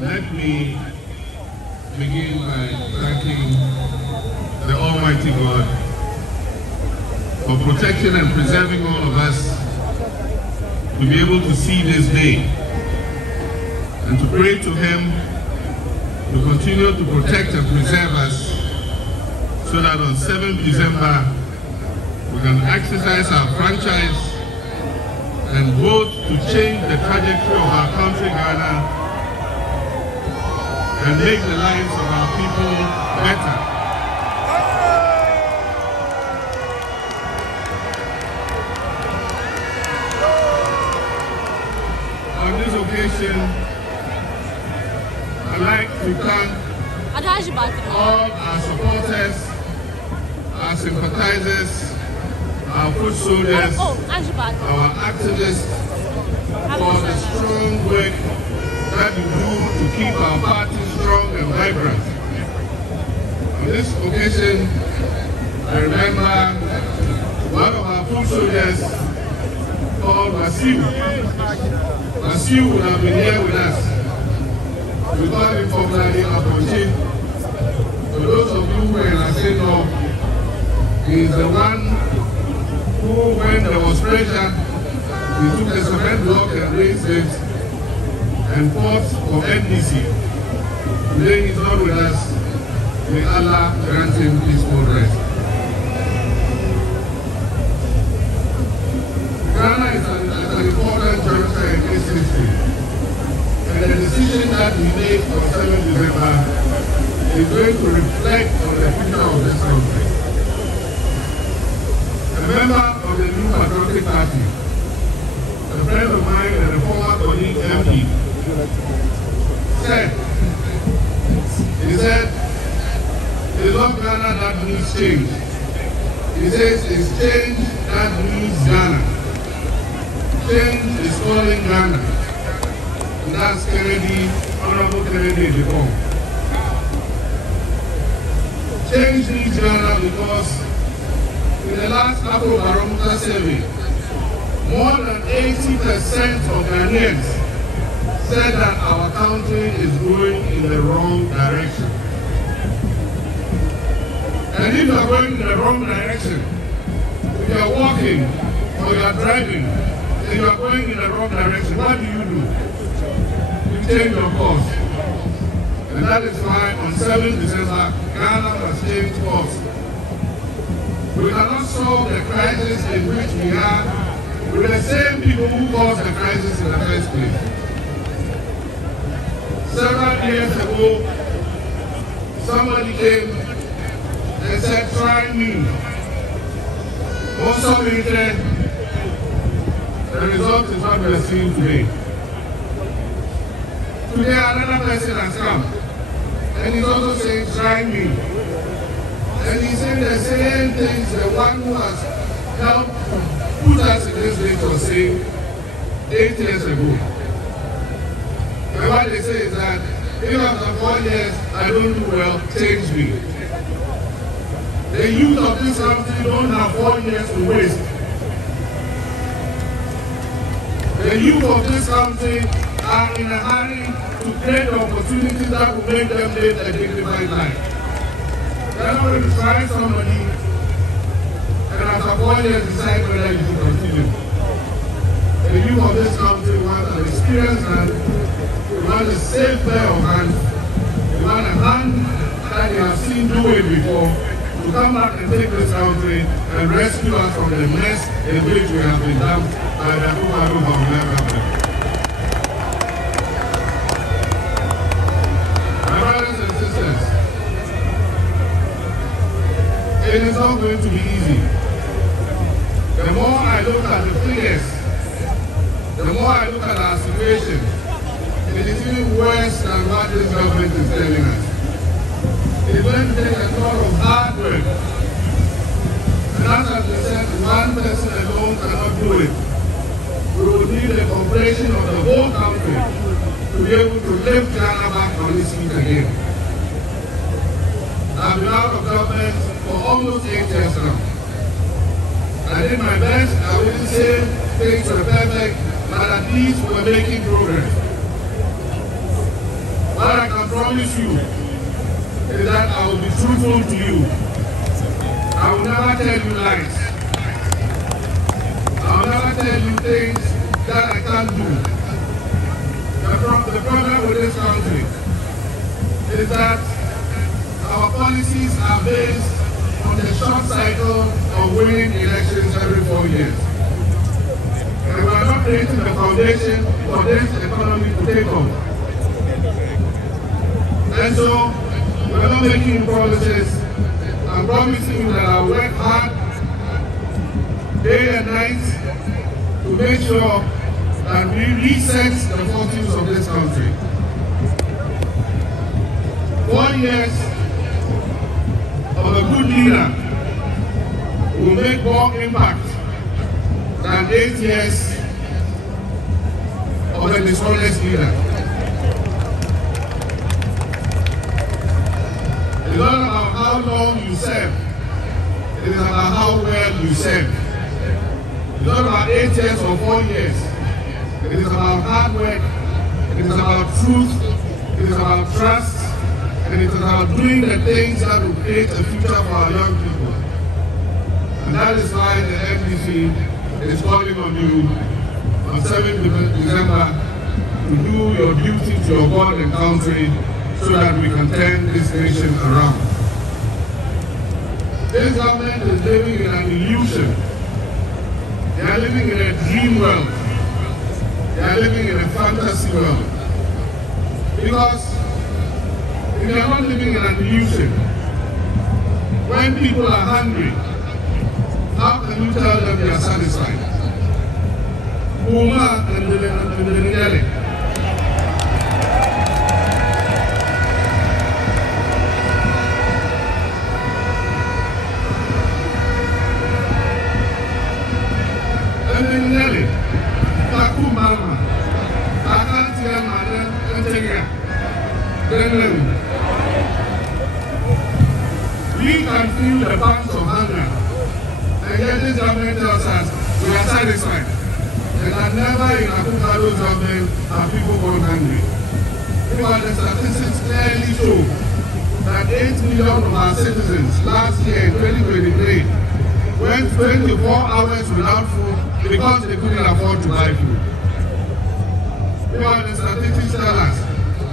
Let me begin by thanking the Almighty God for protecting and preserving all of us to be able to see this day, and to pray to Him to continue to protect and preserve us so that on 7th December we can exercise our franchise and vote to change the trajectory of our country, Ghana, and make the lives of our people better. On this occasion, I'd like to thank all our supporters, our sympathizers, our foot soldiers, our activists for the strong work that you do to keep our party strong and vibrant. On this occasion, I remember one of our foot soldiers called Wasiu. Wasiu would have been here with us. We call him popularly Aponchi. For those of you who are in Aseno, he is the one who, when there was pressure, he took the cement block and raised it and fought for NDC. Today he's not with us. May Allah grant him peaceful rest. Ghana is an important juncture in its history, and the decision that we make on 7th December is going to reflect on the future of this country. A member of the New Patriotic Party, a friend of mine and a former colleague MP, he said, it's not Ghana that needs change. He says it's change that needs Ghana. Change is calling Ghana. And that's Kennedy, Honorable Kennedy before. Change needs Ghana because in the last Afro-Barometer survey, more than 80% of Ghanaians said that our country is going in the wrong direction. And if you are going in the wrong direction, if you are walking or you are driving, and you are going in the wrong direction, what do? You change your course. And that is why on 7th December, Ghana must change course. We cannot solve the crisis in which we are with the same people who caused the crisis in the first place. Several years ago, somebody came and said, try me. Also meted, the result is what we are seeing today. Today another person has come, and he's also saying, try me. And he's saying the same things the one who has helped put us in this place was saying 8 years ago. And what they say is that if after 4 years I don't do well, change me. The youth of this country don't have 4 years to waste. The youth of this country are in a hurry to create opportunities that will make them live a dignified life. They're not going to try somebody and after 4 years decide whether you should continue. The youth of this country want an experienced man. We want a safe pair of hands. We want a hand that they have seen do it before to come back and take this country and rescue us from the mess in which we have been dumped by the Mahama government. My brothers and sisters, it is not going to be easy. The more I look at the figures, the more I look at our situation, it is even worse than what this government is telling us. It's going to take a lot of hard work. And as has been said, one person alone cannot do it. We will need the cooperation of the whole country to be able to lift Ghana back on its feet again. I've been out of government for almost 8 years now. I did my best. I wouldn't say things were perfect, but at least we're making progress. promise you is that I will be truthful to you. I will never tell you lies. I will never tell you things that I can't do. The problem with this country is that our policies are based on the short cycle of winning elections every 4 years. And we are not creating the foundation for this economy to take off. And so, we are not making promises. I'm promising you that I will work hard, day and night, to make sure that we reset the fortunes of this country. 4 years of a good leader will make more impact than 8 years of a dishonest leader. It's not about how long you serve, it is about how well you serve. It's not about 8 years or 4 years. It is about hard work, it is about truth, it is about trust, and it is about doing the things that will create a future for our young people. And that is why the NDC is calling on you on 7th December to do your duty to your God and country so that we can turn this nation around. This government is living in an illusion. They are living in a dream world. They are living in a fantasy world. Because if they are not living in an illusion, when people are hungry, how can you tell them they are satisfied? Uma and the we can feel the pangs of hunger, and yet this government tells us we are satisfied. And that never in Akukado's government have people gone hungry. Because the statistics clearly show that 8 million of our citizens last year in 2023 went 24 hours without food because they couldn't afford to buy food. Because the statistics tell us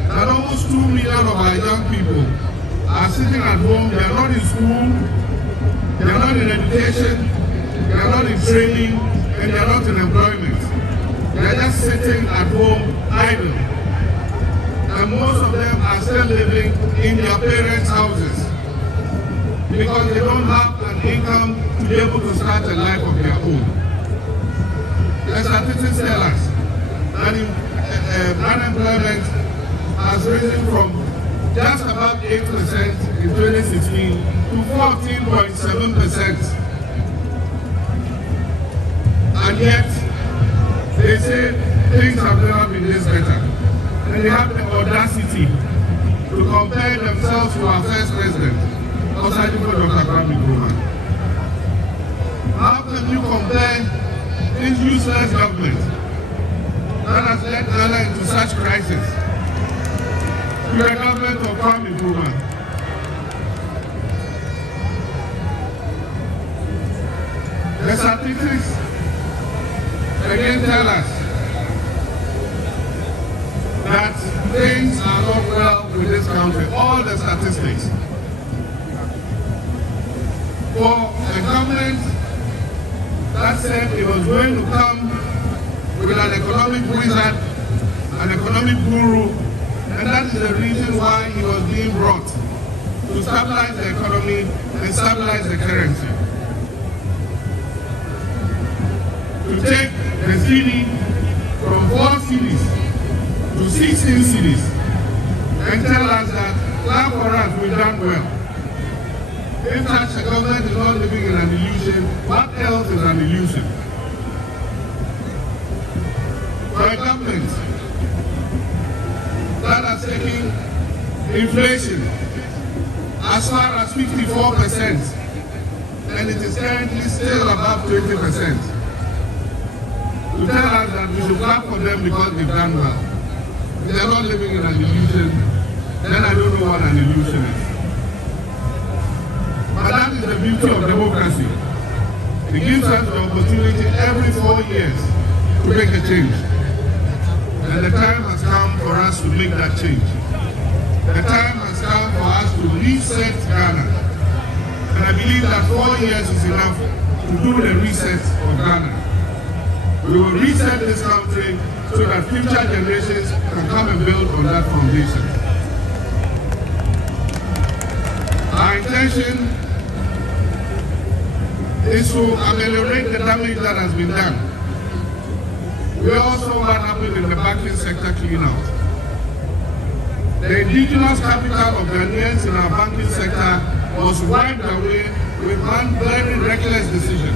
that almost 2 million of our young people are sitting at home. They are not in school, they are not in education, they are not in training, and they are not in employment. They are just sitting at home idle. And most of them are still living in their parents' houses because they don't have an income to be able to start a life of their own. The statistics tell us that unemployment has risen from just about 8% in 2016 to 14.7%. And yet, they say things have never been this better. And they have the audacity to compare themselves to our first president, Dr. Mahama. How can you compare this useless government that has led Ghana into such crisis to the government of Mahama? The statistics again tell us that things are not well with this country. All the statistics. For a government that said it was going to come with an economic wizard, an economic guru, and that is the reason why he was being brought to stabilize the economy and stabilize the currency. To take the CD from 4 cities to 16 cities and tell us that, clap for us, we've done well. If such a government is not living in an illusion, what else is an illusion? For a government that has taken inflation as far as 54%, and it is currently still above 20%. To tell us that we should clap for them because they've done well. If they are not living in an illusion, then I not an illusionist. But that is the beauty of democracy. It gives us the opportunity every 4 years to make a change. And the time has come for us to make that change. The time has come for us to reset Ghana. And I believe that 4 years is enough to do the reset of Ghana. We will reset this country so that future generations can come and build on that foundation. Our intention is to ameliorate the damage that has been done. We also what happened in the banking sector clean out. The indigenous capital of Ghanaians in our banking sector was wiped away with one very reckless decision.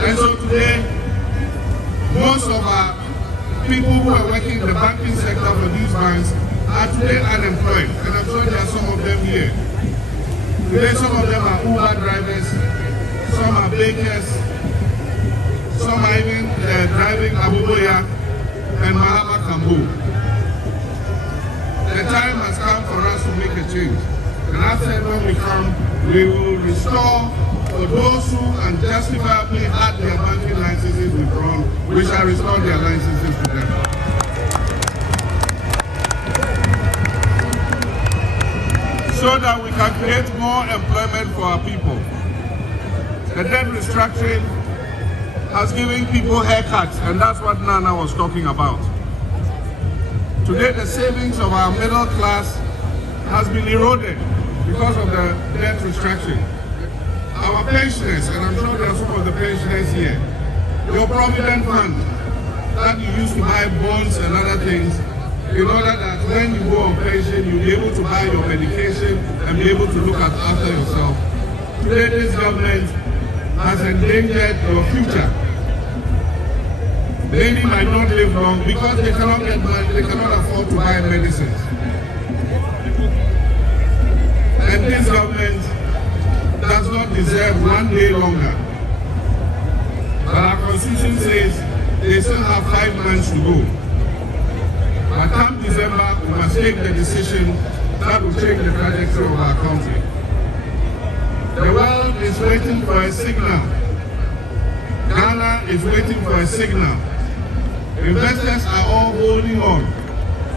And so today, most of our people who are working in the banking sector for these banks are today unemployed. And I'm sure there are some of them here. Today, some of them are Uber drivers, some are bakers, some are even driving Abuboya and Mahama Kambu. The time has come for us to make a change. And I said when we come, we will restore for those who unjustifiably had their banking licenses withdrawn, we shall restore their licenses to them. So that we can create more employment for our people. The debt restructuring has given people haircuts, and that's what Nana was talking about. Today, the savings of our middle class has been eroded because of the debt restructuring. Our pensioners, and I'm sure there are some of the pensioners here, your provident fund that you use to buy bonds and other things, in order that when you go on pension, you'll be able to buy your medication and be able to look after yourself. Today, this government has endangered your future. Many might not live long because they cannot get money, they cannot afford to buy medicines. And this government does not deserve 1 day longer. But our constitution says they still have 5 months to go. By come December, we must take the decision that will change the trajectory of our country. The world is waiting for a signal. Ghana is waiting for a signal. Investors are all holding on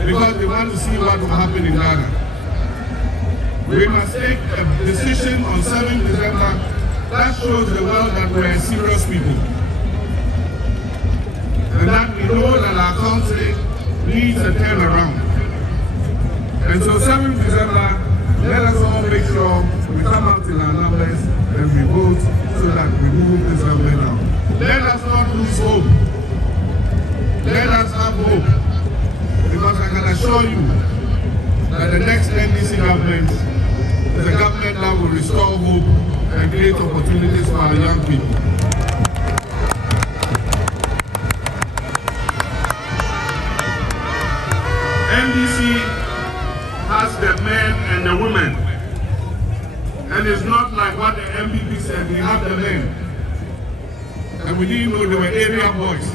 because they want to see what will happen in Ghana. We must take a decision on 7th December that shows the world that we are serious people. And that we know that our country needs a turnaround. And so 7th December, let us all make sure we come out in our numbers and we vote so that we move this government out. Let us not lose hope. Let us have hope. Because I can assure you that the next NDC government is a government that will restore hope and create opportunities for our young people. NDC has the men and the women. And it's not like what the MPP said, we have the men. And we didn't know they were area boys.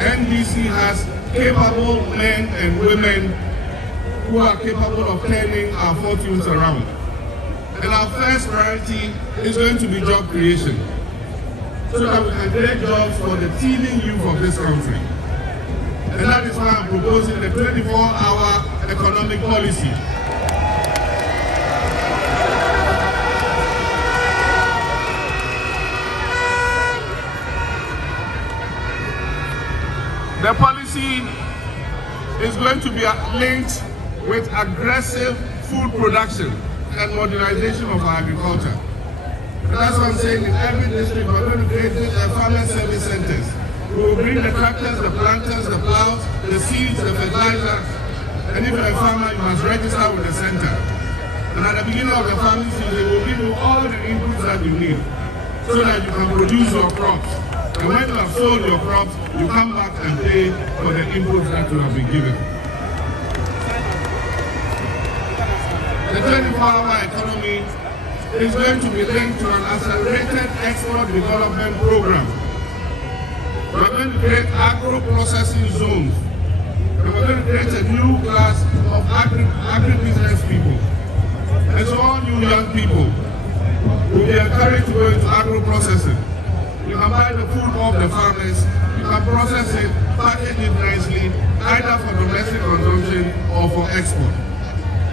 NDC has capable men and women who are capable of turning our fortunes around. And our first priority is going to be job creation, so that we can create jobs for the teeming youth of this country. And that is why I'm proposing the 24-hour economic policy. The policy is going to be linked with aggressive food production and modernization of our agriculture. And that's what I'm saying. In every district, we're going to create farmer service centers. We will bring the tractors, the planters, the plows, the seeds, the fertilizers. And if you're a farmer, you must register with the center. And at the beginning of the farming season, we will give you all the inputs that you need so that you can produce your crops. And when you have sold your crops, you come back and pay for the inputs that you have been given. The 24-hour economy is going to be linked to an accelerated export development program. We're going to create agro-processing zones. And we're going to create a new class agribusiness people. And so all you young people will be encouraged to go into agro-processing. You can buy the food off the farmers, you can process it, package it nicely, either for domestic consumption or for export.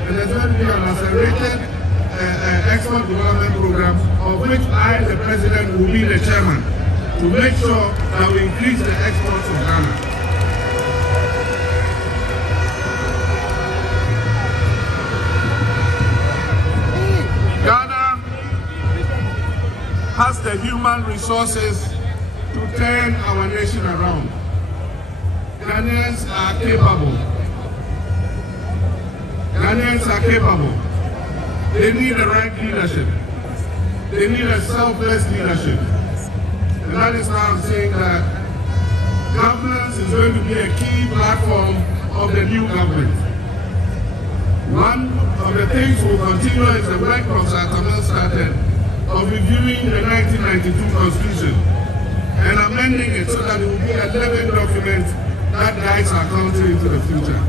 And there's going to be an accelerated export development program, of which I, the president, will be the chairman, to make sure that we increase the exports of Ghana. Ghana has the human resources to turn our nation around. Ghanaians are capable. Ghanaians are capable. They need the right leadership. They need a selfless leadership. And that is why I'm saying that governance is going to be a key platform of the new government. One of the things we'll continue is the work Professor Tamale started of reviewing the 1992 Constitution and amending it so that it will be a living document that guides our country into the future.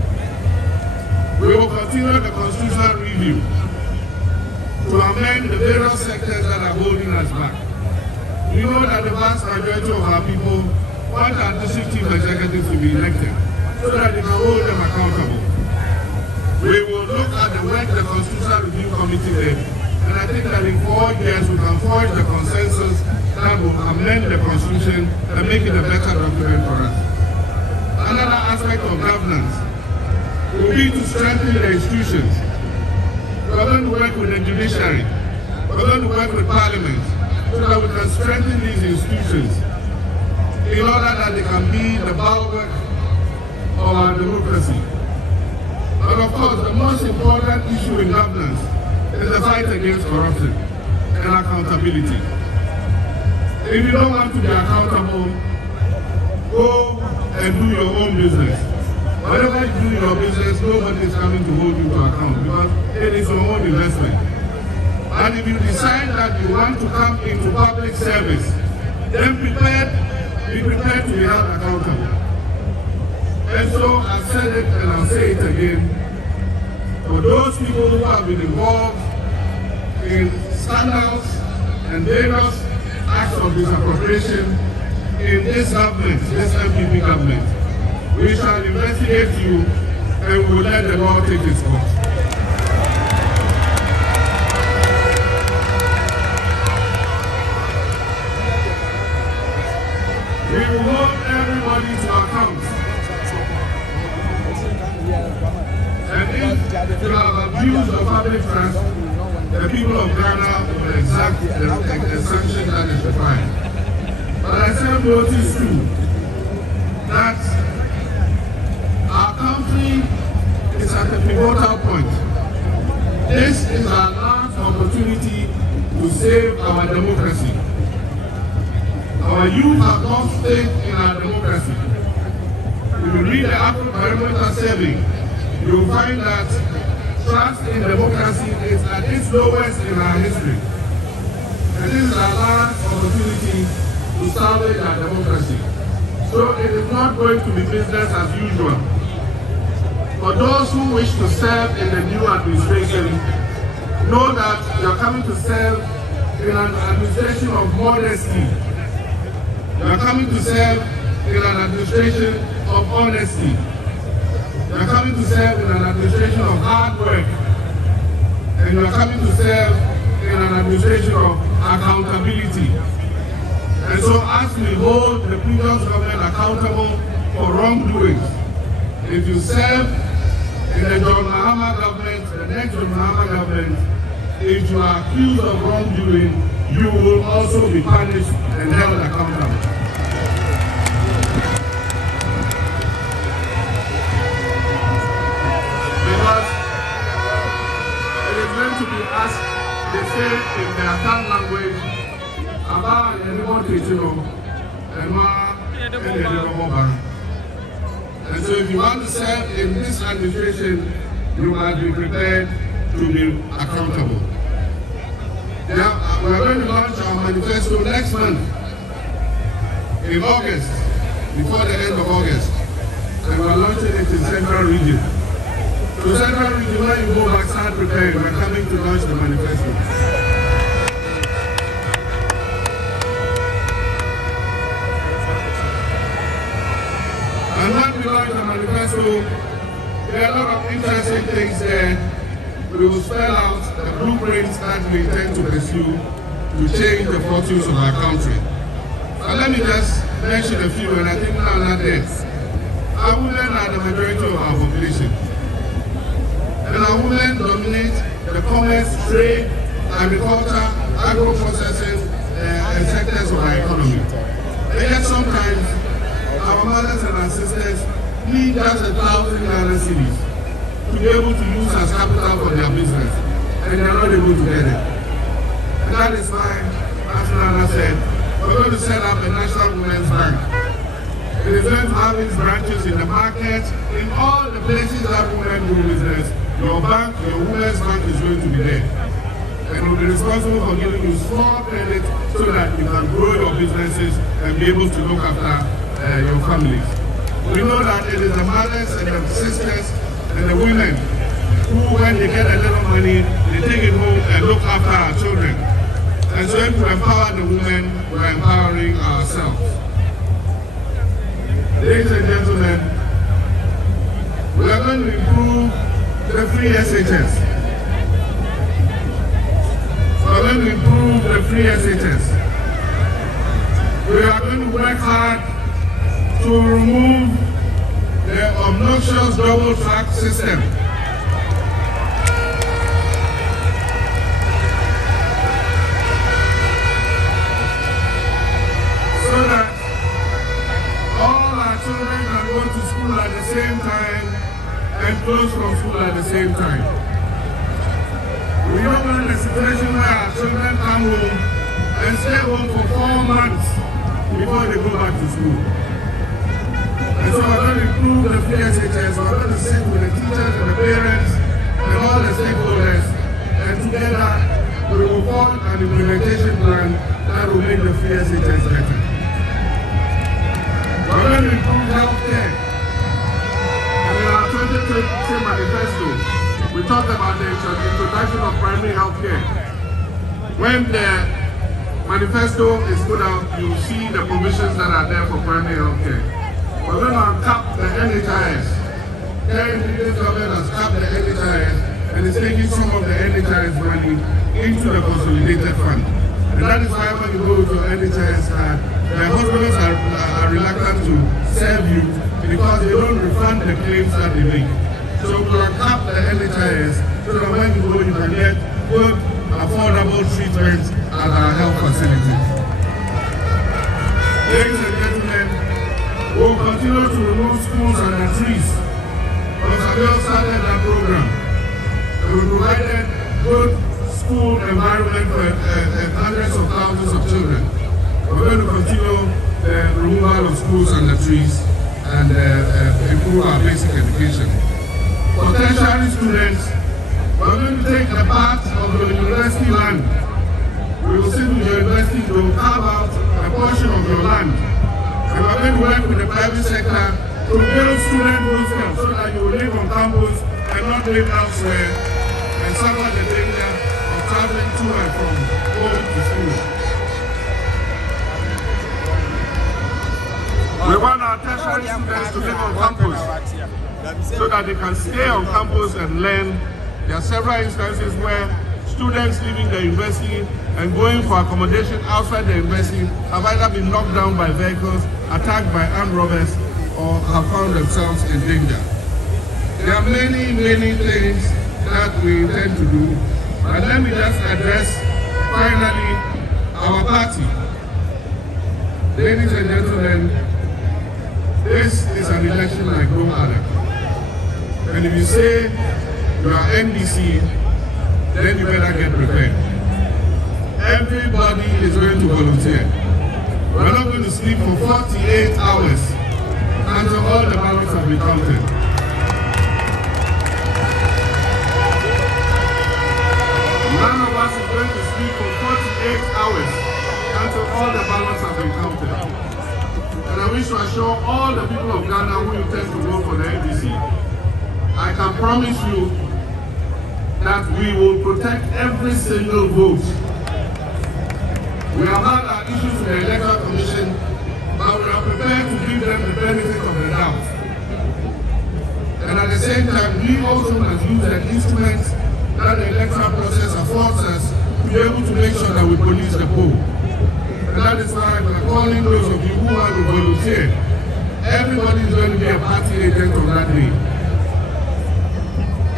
We will continue the constitutional review to amend the various sectors that are holding us back. We know that the vast majority of our people want our district chief executives to be elected so that they can hold them accountable. We will look at the work the Constitutional Review Committee did, and I think that in 4 years we can forge the consensus that will amend the Constitution and make it a better document for us. Another aspect of governance will be to strengthen the institutions. We're going to work with the judiciary. We're going to work with Parliament so that we can strengthen these institutions in order that they can be the bulwark of our democracy. But of course, the most important issue in governance is the fight against corruption and accountability. If you don't want to be accountable, go and do your own business. Whatever you do in your business, nobody is coming to hold you to account because it is your own investment. And if you decide that you want to come into public service, then be prepared to be held accountable. And so I said it and I'll say it again. For those people who have been involved in scandals and various acts of disapprobation in this government, this MPP government, we shall investigate you and we will let the law take its course. We will hold everybody to account. And if you have abused the public trust, the people of Ghana will exact the sanction that is required. But I said notice too that our country is at a pivotal point. This is our last opportunity to save our democracy. Our youth have lost faith in our democracy. If you read the Afro-Barometer survey, you will find that trust in democracy is at its lowest in our history. And this is our last opportunity to salvage our democracy. So it is not going to be business as usual. For those who wish to serve in the new administration, know that you are coming to serve in an administration of modesty. You are coming to serve in an administration of honesty. You are coming to serve in an administration of hard work. And you are coming to serve in an administration of accountability. And so as we hold the previous government accountable for wrongdoings, if you serve in the John Mahama government, the next John Mahama government, if you are accused of wrongdoing, you will also be punished and held accountable. Because it is going to be asked, they say in their tongue language, about and so if you want to serve in this administration, you must be prepared to be accountable. Now, we are going to launch our manifesto next month, in August, before the end of August, and we are launching it in Central Region. So Central Region, when you go back, start preparing. We're coming to launch the manifesto. And when we launch the manifesto, there are a lot of interesting things there. We will spell out the blueprints that we intend to pursue to change the fortunes of our country. And let me just mention a few, and I think now not there. Our women are the majority of our population. And our women dominate the commerce, trade, agriculture, agro-processing, and sectors of our economy. And yet sometimes, our mothers and our sisters need just 1,000 Ghana cedis to be able to use as capital for their business, and they are not able to get it. And that is why, as Nana said, we're going to set up a National Women's Bank. It is going to have its branches in the market, in all the places that women do business. Your bank, your women's bank is going to be there. And it will be responsible for giving you small credit so that you can grow your businesses and be able to look after your families. We know that it is the mothers and the sisters and the women who, when they get a little money, they take it home and look after our children. And so if we empower the women, we're empowering ourselves. Ladies and gentlemen, we are going to improve the free SHS. We are going to improve the free SHS. We are going to work hard to remove the obnoxious double track system. So that all our children can go to school at the same time and close from school at the same time. We don't want a situation where our children come home and stay home for 4 months before they go back to school. And so we're going to improve the free SHS, we're going to sit with the teachers and the parents and all the stakeholders, and together we will form an implementation plan that will make the free SHS better. We're going to improve healthcare. And in our 2020 manifesto, we talked about the introduction of primary healthcare. When the manifesto is put out, you'll see the provisions that are there for primary healthcare. We're going to uncap the NHIS. This government has capped the NHIS and is taking some of the NHIS money into the consolidated fund. And that is why when you go with your NHIS card, the hospitals are reluctant to serve you because they don't refund the claims that they make. So we'll uncap the NHIS so that when you go, you can get good, affordable treatment at our health facilities. Ladies and gentlemen, we will continue to remove schools and the trees. Because we all started that program. And we provided good school environment for hundreds of thousands of children. We're going to continue the removal of schools and the trees and improve our basic education. For tertiary students, we're going to take the part of your university land. We will sit with your university to carve out a portion of your land. And we're going to work with the private sector to build student hostels so that you will live on campus and not live elsewhere and suffer the danger of traveling to and from home to school. We want our tertiary students to live on campus so that they can stay on campus and learn. There are several instances where students leaving the university and going for accommodation outside the university have either been knocked down by vehicles, attacked by armed robbers, or have found themselves in danger. There are many, many things that we intend to do. And let me just address, finally, our party. Ladies and gentlemen, this is an election like no other. And if you say you are NDC, then you better get prepared. Everybody is going to volunteer. We're not going to sleep for 48 hours until all the ballots have been counted. None of us is going to sleep for 48 hours until all the ballots have been counted. And I wish to assure all the people of Ghana who intend to vote for the NDC, I can promise you that we will protect every single vote. We have had our issues with the Electoral Commission, but we are prepared to give them the benefit of the doubt. And at the same time, we also must use the instruments that the electoral process affords us to be able to make sure that we police the poll. And that is why we are calling those of you who want to volunteer. Everybody is going to be a party agent on that day.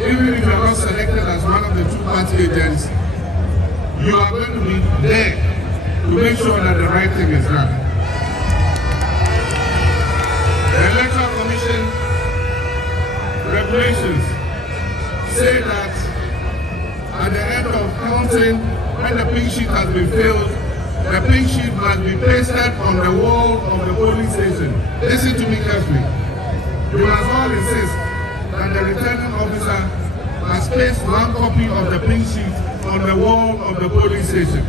Even if you are not selected as one of the 2 party agents, you are going to be there to make sure that the right thing is done. The Electoral Commission regulations say that at the end of counting, when the pink sheet has been filled, the pink sheet must be pasted on the wall of the polling station. Listen to me carefully. You must all insist that the returning officer must paste 1 copy of the pink sheet on the wall of the polling station.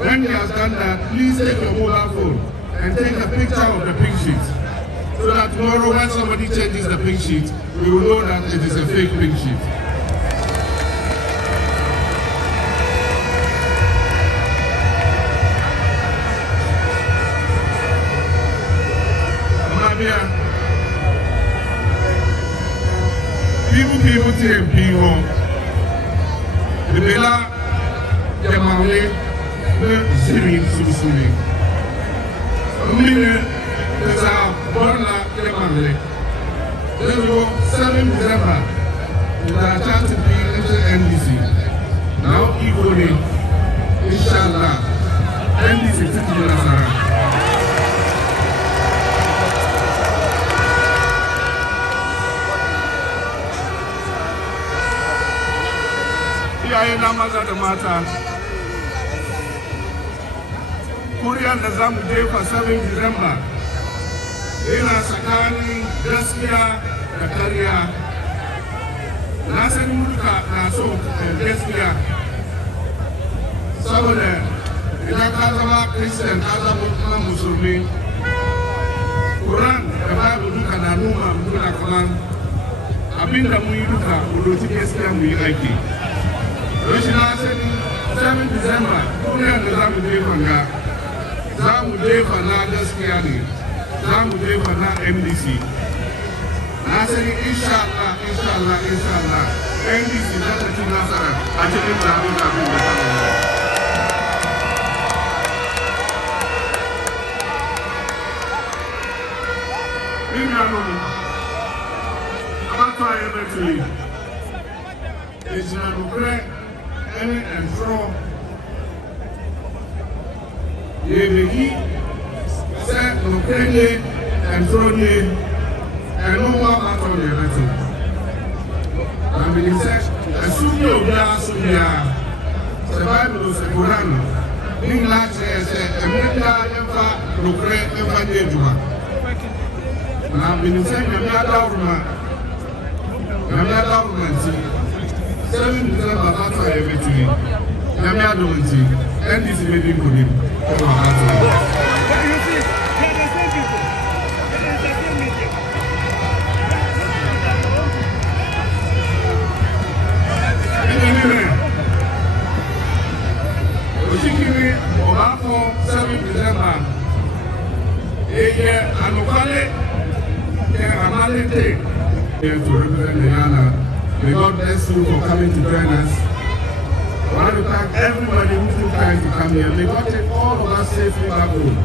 When he has done that, please take your mobile phone and take a picture of the pink sheet, so that tomorrow when somebody changes the pink sheet, we will know that it is a fake pink sheet. People TMP home. The Bella Tamale, the Siri Susuni. A minute is our Borla Tamale. There will 7 December with our chance to be in the NDC. Now, equally, inshallah, NDC to Nasara. Iyaye na maza da mata, kuriyar da za mu jefa 7 Disamba yana tsakanin gaskiya da karya. Na san muka na so gaskiya, saboda idan ka zama Christian ka zama kuma musulmi, Quran da Bible duka na nuna kaman abinda mu yi duka mu doki gaskiya mu yi aiki. Rashin asali 7 December kuriyar da za mu jefa ga, za mu jefa na gaskiya ne, za mu jefa na NDC. Na sani inshallah NDC za ta ci nasara a cikin zaɓen kafin da zaɓen. Any and from Yevigi said Nokene and Trony and no more at all the other. I mean, he said, as soon as you are survival of the Quran, being large as a media ever procreate ever Nejuma. And I've been saying, I'm not government. 7 December after everything, Yamia don't see, and this is waiting for him. Anyway, 7 December, here to represent the Ghana. May God bless you for coming to join us. I want to thank everybody who took time to come here. May God take all of us safely back home.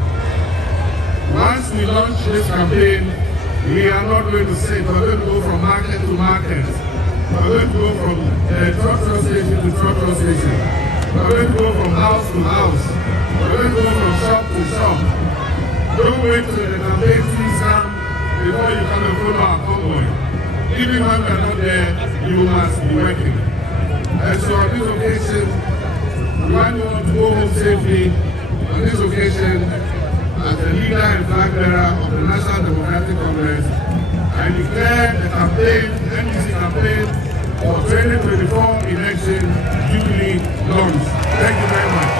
Once we launch this campaign, we are not going to sit. We're going to go from market to market. We're going to go from trotro station to trotro station. We're going to go from house to house. We're going to go from shop to shop. Don't wait till the campaign sees come before you come and follow our convoy. Even when we are not there, you must be working. And so on this occasion, we want you all to go home safely. On this occasion, as the leader and flag bearer of the National Democratic Congress, I declare the campaign, NDC campaign for 2024 election duly launched. Thank you very much.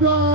Good